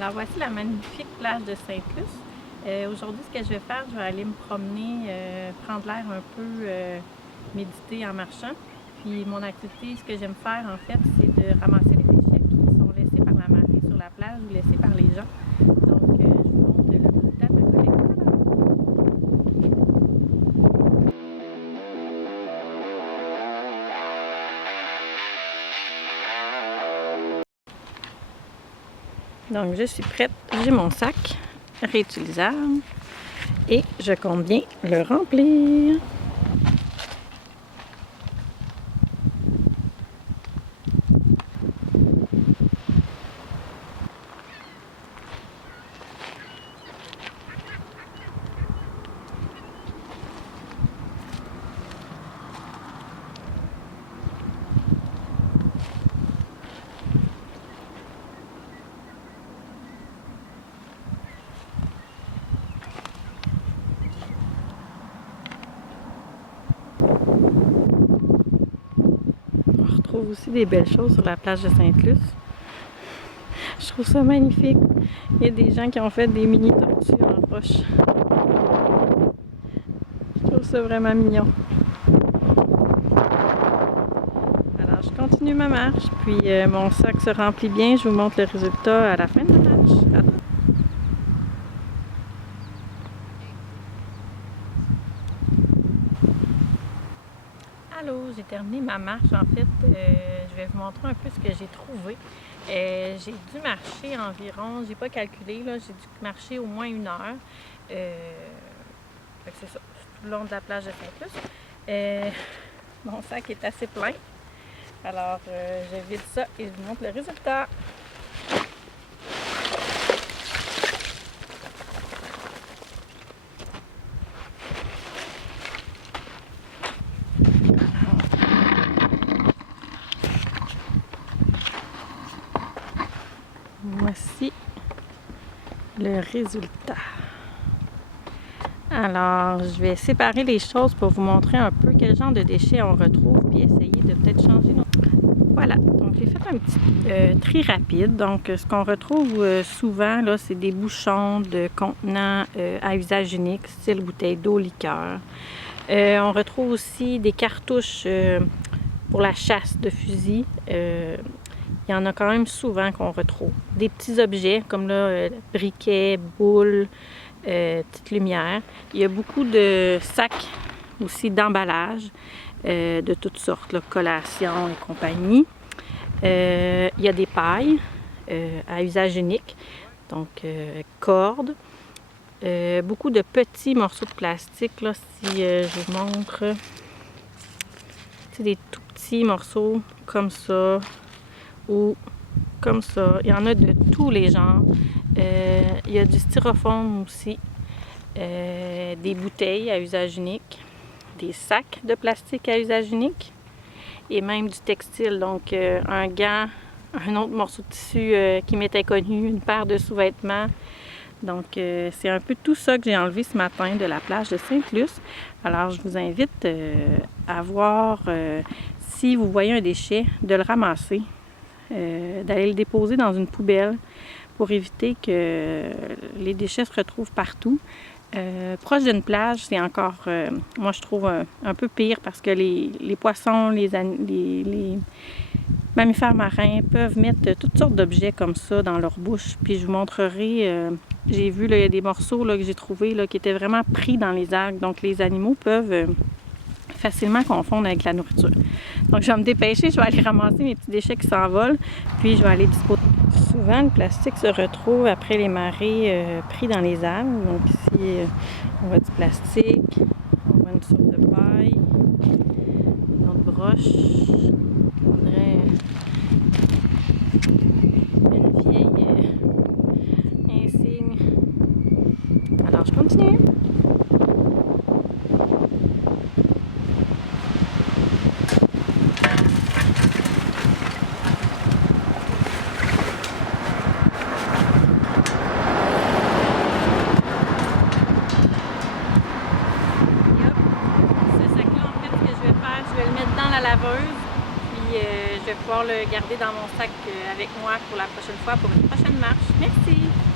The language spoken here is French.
Alors voici la magnifique plage de Sainte-Luce. Aujourd'hui, ce que je vais faire, je vais aller me promener, prendre l'air un peu, méditer en marchant. Puis mon activité, ce que j'aime faire en fait, c'est de ramasser les déchets qui sont laissés par la marée sur la plage ou laissés par les gens. Donc je vous montre le résultat de ma collecte. Donc je suis prête, j'ai mon sac réutilisable et je compte bien le remplir. On retrouve aussi des belles choses sur la plage de Sainte-Luce. Je trouve ça magnifique. Il y a des gens qui ont fait des mini tortues en roche. Je trouve ça vraiment mignon. Alors je continue ma marche, puis mon sac se remplit bien. Je vous montre le résultat à la fin de la marche. Allô, j'ai terminé ma marche. En fait, je vais vous montrer un peu ce que j'ai trouvé. J'ai dû marcher environ, j'ai pas calculé, là, j'ai dû marcher au moins 1 heure. C'est ça, tout le long de la plage de Sainte-Luce. Mon sac est assez plein. Alors, je vide ça et je vous montre le résultat. Voici le résultat. Alors, je vais séparer les choses pour vous montrer un peu quel genre de déchets on retrouve puis essayer de peut-être changer nos... Voilà, donc j'ai fait un petit tri rapide. Donc, ce qu'on retrouve souvent, là, c'est des bouchons de contenants à usage unique, style bouteille d'eau, liqueur. On retrouve aussi des cartouches pour la chasse de fusil. Il y en a quand même souvent qu'on retrouve. Des petits objets comme là, briquets, boules, petites lumières. Il y a beaucoup de sacs aussi d'emballage de toutes sortes, là, collations et compagnie. Il y a des pailles à usage unique, donc cordes. Beaucoup de petits morceaux de plastique, là, si je vous montre. C'est des tout petits morceaux comme ça ou comme ça. Il y en a de tous les genres. Il y a du styrofoam aussi, des bouteilles à usage unique, des sacs de plastique à usage unique et même du textile. Donc un gant, un autre morceau de tissu qui m'était connu, une paire de sous-vêtements. Donc c'est un peu tout ça que j'ai enlevé ce matin de la plage de Sainte-Luce. Alors je vous invite à voir si vous voyez un déchet, de le ramasser. D'aller le déposer dans une poubelle pour éviter que les déchets se retrouvent partout. Proche d'une plage, c'est encore, moi je trouve un peu pire parce que les poissons, les mammifères marins peuvent mettre toutes sortes d'objets comme ça dans leur bouche. Puis je vous montrerai, j'ai vu, là, il y a des morceaux là, que j'ai trouvés là, qui étaient vraiment pris dans les algues. Donc les animaux peuvent facilement confondre avec la nourriture. Donc je vais me dépêcher, je vais aller ramasser mes petits déchets qui s'envolent, puis je vais aller disposer. Souvent le plastique se retrouve après les marées pris dans les algues. Donc ici on voit du plastique, on voit une sorte de paille, une autre broche, on dirait une vieille insigne. Alors je continue. Je vais le mettre dans la laveuse, puis je vais pouvoir le garder dans mon sac avec moi pour la prochaine fois, pour une prochaine marche. Merci!